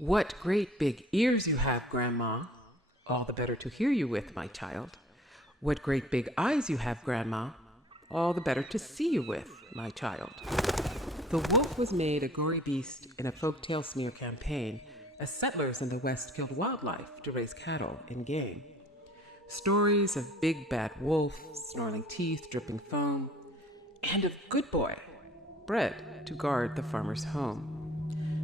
What great big ears you have, Grandma. All the better to hear you with, my child. What great big eyes you have, Grandma. All the better to see you with, my child. The wolf was made a gory beast in a folktale smear campaign as settlers in the West killed wildlife to raise cattle and game. Stories of big bad wolf, snarling teeth, dripping foam, and of good boy, bred to guard the farmer's home.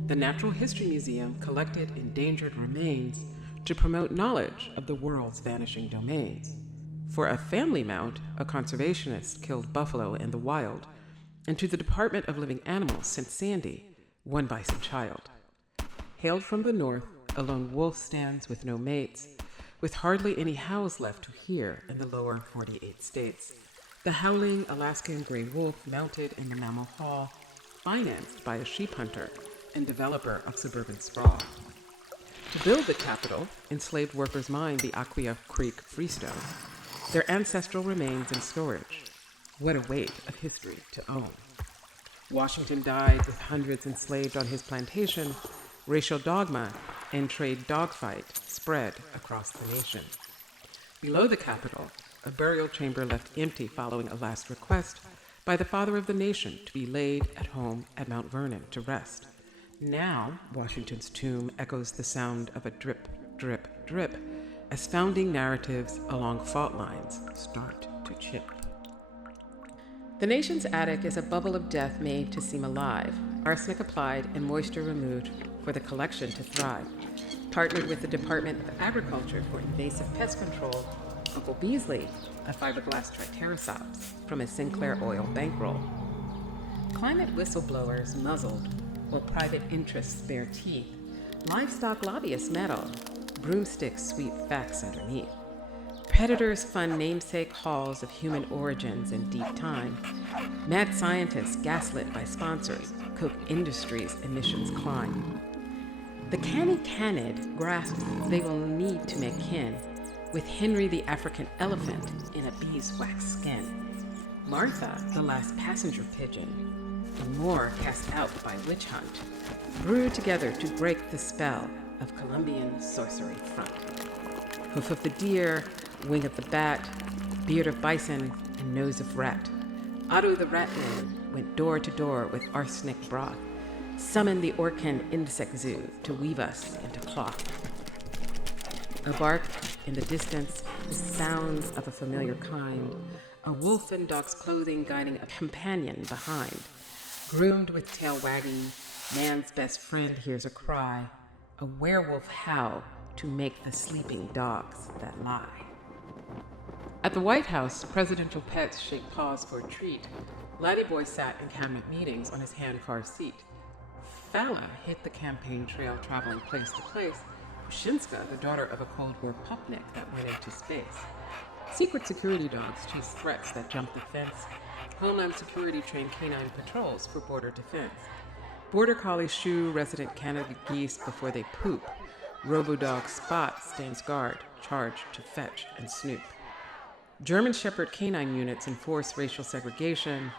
The Natural History Museum collected endangered remains to promote knowledge of the world's vanishing domains. For a family mount, a conservationist killed buffalo in the wild, and to the Department of Living Animals sent Sandy, one bison child. Hailed from the north, a lone wolf stands with no mates, with hardly any howls left to hear in the lower 48 states. The howling Alaskan gray wolf mounted in the Mammal Hall, financed by a sheep hunter and developer of suburban sprawl. To build the capital, enslaved workers mined the Aquia Creek freestone, their ancestral remains in storage. What a weight of history to own. Washington died with hundreds enslaved on his plantation. Racial dogma and trade dogfight spread across the nation. Below the Capitol, a burial chamber left empty following a last request by the father of the nation to be laid at home at Mount Vernon to rest. Now, Washington's tomb echoes the sound of a drip, drip, drip as founding narratives along fault lines start to chip. The nation's attic is a bubble of death made to seem alive, arsenic applied and moisture removed for the collection to thrive. Partnered with the Department of Agriculture for invasive pest control, Uncle Beasley, a fiberglass triceratops from a Sinclair oil bankroll. Climate whistleblowers muzzled, or private interests bare teeth. Livestock lobbyists meddle, broomsticks sweep facts underneath. Predators fund namesake halls of human origins in deep time. Mad scientists gaslit by sponsors, Coke Industries emissions climb. The canid grasp they will need to make kin with Henry the African elephant in a beeswax skin. Martha, the last passenger pigeon, and more cast out by witch hunt, brew together to break the spell of Colombian sorcery front. Hoof of the deer, wing of the bat, beard of bison, and nose of rat. Otto the ratman went door to door with arsenic broth, summoned the Orkin insect zoo to weave us into cloth. A bark in the distance, the sounds of a familiar kind, a wolf in dog's clothing guiding a companion behind. Groomed with tail wagging, man's best friend hears a cry, a werewolf howl to make the sleeping dogs that lie. At the White House, presidential pets shake paws for a treat. Laddie Boy sat in cabinet meetings on his hand-car seat. Fala hit the campaign trail traveling place to place. Shinska, the daughter of a Cold War pupnik that went into space. Secret security dogs chase threats that jump the fence. Homeland Security trained canine patrols for border defense. Border collies shoo resident Canada geese before they poop. Robodog Spot stands guard, charged to fetch and snoop. German Shepherd canine units enforce racial segregation.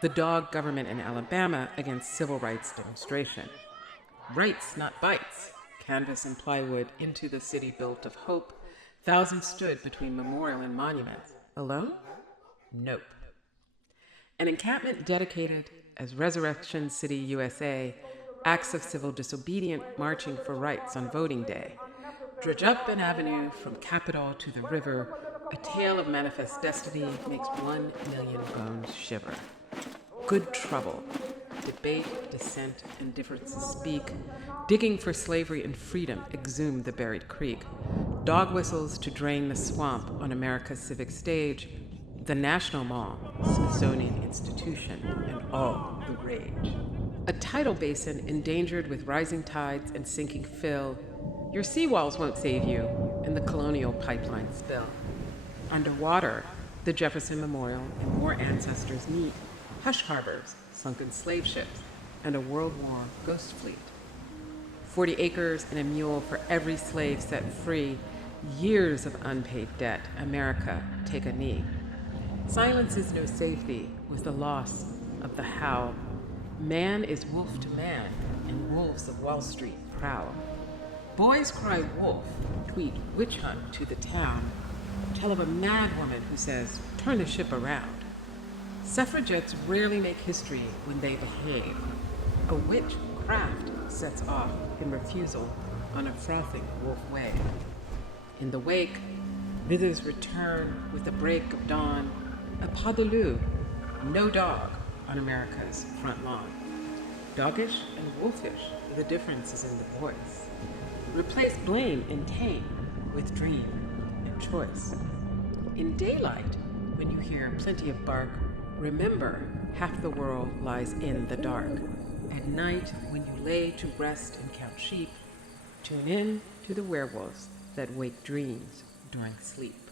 The dog government in Alabama against civil rights demonstration. Rights, not bites. Canvas and plywood into the city built of hope. Thousands stood between memorial and monument. Alone? Nope. An encampment dedicated as Resurrection City, USA, acts of civil disobedient marching for rights on voting day. Dredge up an avenue from Capitol to the river, a tale of manifest destiny makes 1 million bones shiver. Good trouble, debate, dissent, and differences speak, digging for slavery and freedom exhumed the buried creek. Dog whistles to drain the swamp on America's civic stage, the National Mall, Smithsonian Institution, and all the rage. A tidal basin endangered with rising tides and sinking fill. Your seawalls won't save you in the colonial pipeline spill. Underwater, the Jefferson Memorial and more ancestors meet. Hush harbors, sunken slave ships, and a World War ghost fleet. 40 acres and a mule for every slave set free. Years of unpaid debt. America, take a knee. Silence is no safety was the loss of the howl. Man is wolf to man, and wolves of Wall Street prowl. Boys cry wolf, tweet witch hunt to the town, tell of a mad woman who says, turn the ship around. Suffragettes rarely make history when they behave. A witch craft sets off in refusal on a frothing wolf way. In the wake, Withers return with the break of dawn, a Pas de Loup, no dog on America's front lawn. Doggish and wolfish, the difference is in the voice. Replace blame and tame with dream and choice. In daylight, when you hear plenty of bark, remember half the world lies in the dark. At night, when you lay to rest and count sheep, tune in to the werewolves that wake dreams during sleep.